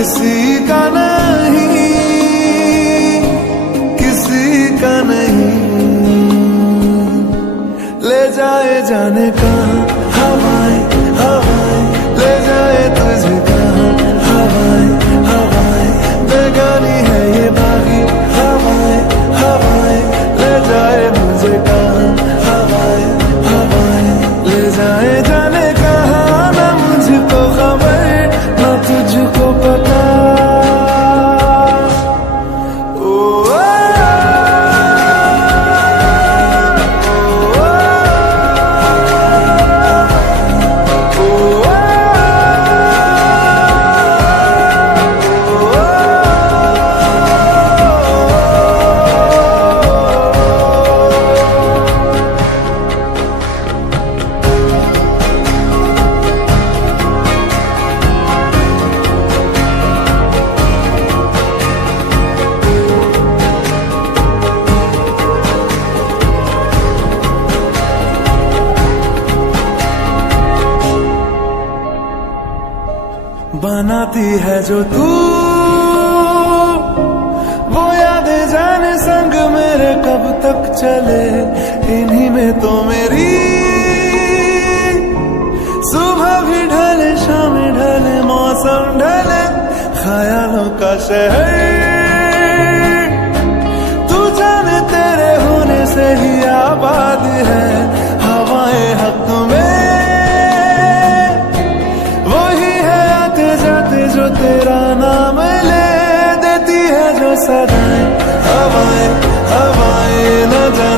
किसी का नहीं, किसी का नहीं। ले जाए जाने कहाँ हवाएं हवाएं, ले जाए तुझे कहाँ हवाएं हवाएं। बेगानी है ये बागी हवाएं हवाएं, ले जाए मुझे कहाँ हवाएं हवाएं। ले जाए जाने कहाँ, ना मुझको खबर ना तुझको पता। बनाती है जो तू वो यादें, जाने संग मेरे कब तक चले। इन्हीं में तो मेरी सुबह भी ढले, शाम ढले, मौसम ढले, ख्यालों का शहर। तू जाने तेरे होने से ही आबाद है हवाएं हक में। जो तेरा नाम ले देती है जो सदाएं हवाएं हवाएं, न जाने